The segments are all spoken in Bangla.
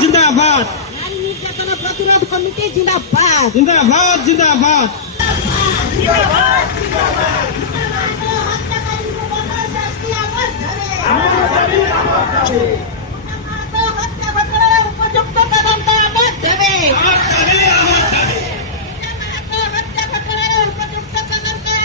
जिंदाबाद प्रतिरोध कमिटी जिंदाबाद जिंदाबाद जिंदाबाद उपयुक्त तदंत देवे उपयुक्त तदंत देवे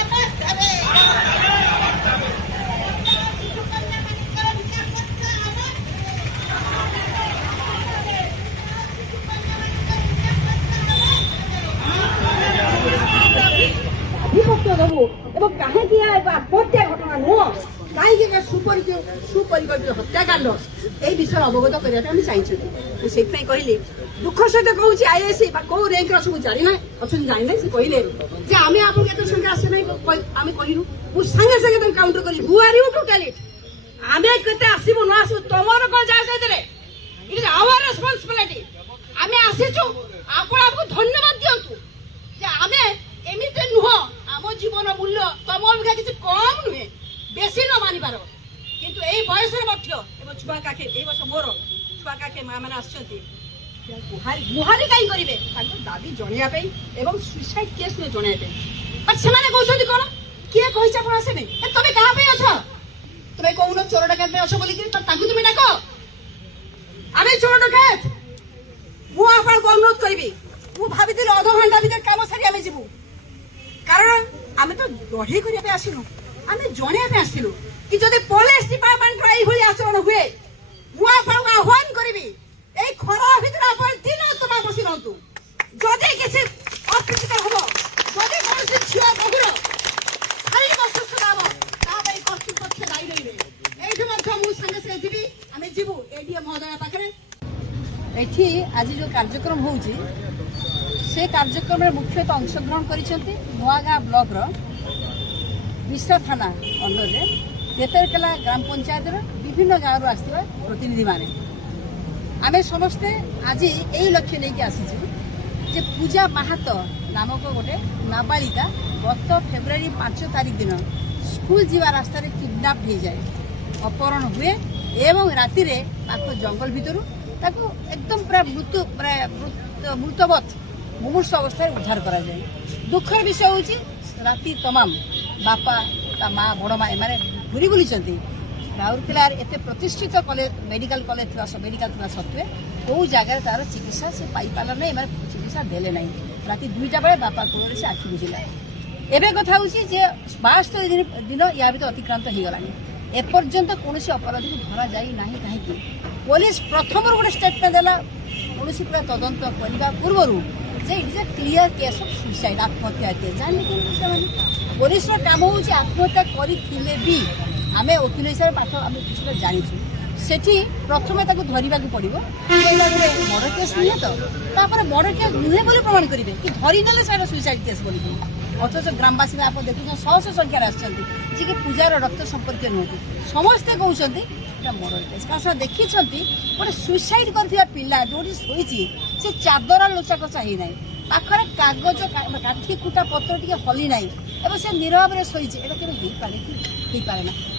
দেবো এবং কাহিঁকি হত্যা ঘটনা নুহ কাহিঁকি সুপরিকল্পিত হত্যাকাণ্ড এই বিষয়ে অবগত করা আমি চাইছি সেইপাই কহিলি দুঃখ সহিত কହୁছি আইএসি বা কেউ র্যাঙ্কর সব জানি না অଛନ୍ତି জানি না সে কহিলে যে আমি আপনার এত সঙ্গে আসে নাই আমি কহিলু মু সাঙ্গে সাঙ্গে তুমি কাউন্টার করি হু আর ইউ টু টেল ইট আমি কেতে আসিবু ন আসিবু তোমার কোন যায় সেইতরে ইট ইজ আওয়ার রেসপন্সিবিলিটি আমি আসিছু আপন আপু ধন্যবাদ দিয়ন্তু যে আমি এমিতে নুহ আমার জীবন মূল্য তম অপেক্ষা কিছু কম নুহে বেশি ন মানিবার কিন্তু এই বয়সের মধ্য এবং ছুয়া কাকে এই বর্ষ মোর ছুয়া কাকে মা মানে আসছেন গুহারি কাই করিবে তাদের দাবি জনাইয়া পাই এবং সুইসাইড কেস নিয়ে জনাইয়া পাই আর সেমানে কହୁଛନ୍ତି কোন কিଏ কইছে ଆପଣ আসেনি তুমি কাহা পাই অছ তুমি কোন চোর ডাকাত পাই অছ বলি কি তাଙ୍କୁ তুমি ডাক আমি চোর ডাকাত মু আপনাকে অনুরোধ করিবি মু ভাবিଥିଲି অধ ঘণ্টা ভিতরে কাম সারি আমি যাবু কারণ আমি তো লড়াই করিয়া আসিলু আমি জনাইয়া আসিলু कि जदि पुलिस डिपार्टमेंट এইভাবে আচরণ হুয়ে মু আপনাকে আহ্বান করিবি এই খরা ভিতরে আপন দিন তোমা বসি রহতু যদি কিছু অপ্রীতিকর হব যদি কৌশল ছিয়া বহুর খালি অসুস্থ হব তাহলে এই কর্তৃপক্ষ দায়ী রইবে এইটি মধ্যে মু সঙ্গে সে যাবি আমি যাবু এডিএম মহোদয় পাখরে এটি আজ যে কার্যক্রম হচ্ছে সে কার্যক্রমের মুখ্যত অংশগ্রহণ করেছেন নুয়াগাঁ ব্লকর বিশা থানা অন্ডরে তেতরকেলা গ্রাম পঞ্চায়েतर বিভিন্ন গাঁव आसवा प्रतिनिधि माने आमे समस्ते आज यही लक्ष्य लेके आसीचु जे पूजा माहातो नामक गोटे नाबालिका गत फेब्रुआरी 5 तारीख दिन स्कूल जीवा रास्ता रे किडनैप हो जाए अपहरण हुए एवं राति रे पाख जंगल भितर ताको एकदम पूरा मृतवत मुमूर्ष अवस्था उद्धार करा जाए दुखर विषय होची राति तमाम बापा ता माँ बड़ माँ एमाने घूरी बुली राउरकेलार एत प्रतिष्ठित कॉलेज मेडिकल कॉलेज मेडिकल सत्वे कौ जगार तार चिकित्सा से पाई पारा ना एम चिकित्सा देले ना राति 2टा बेले बापा कोल से आखि बुझिला एबे कथा होची जे 72 दिन या भी तो अतिक्रांत हो गलानी एपर्यंत कौन अपराधी को धरा जाई नाही कहीं पुलिस प्रथम गोटे स्टेटमेंट देला कौन पूरा तदंत करने पूर्वर जे it is a clear case of suicide आत्महत्या केस जान पुलिस काम हूँ आत्महत्या करथिले भी आमे वकील हिसाब पाठ आम किसी जाचु सेठी प्रथम धरवा पड़ो मर्डर केस नुहे तो मर्डर केस नुहे बोली प्रमाण करेंगे कि धरीने से सुइसाइड केस बोली अथच ग्रामवासी आप देखुन शह शह संख्यार आसि पूजार रक्त संपर्क नुहति समस्ते कहते मर्डर केस कारण देखी गोटे सुइसाइड कर पिला जो शोची से चादर लोचा कचा ही ना पाखरे कागज काठी कुटा पत्र टे हली ना से निरव शोचे ये पारे ना